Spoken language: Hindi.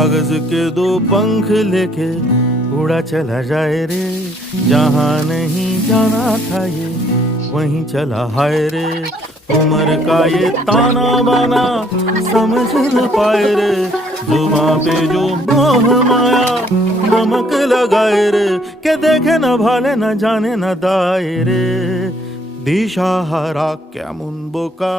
कागज के दो पंख लेके उड़ा चला जाए रे, जहाँ नहीं जाना था ये वहीं चला हाय रे। उम्र का ये ताना बाना समझ न पाए रे, जुबां पे जो मोह माया नमक लगाए रे, के देखे न भाले न जाने न दाए रे। दिशा हारा क्या मुन बोका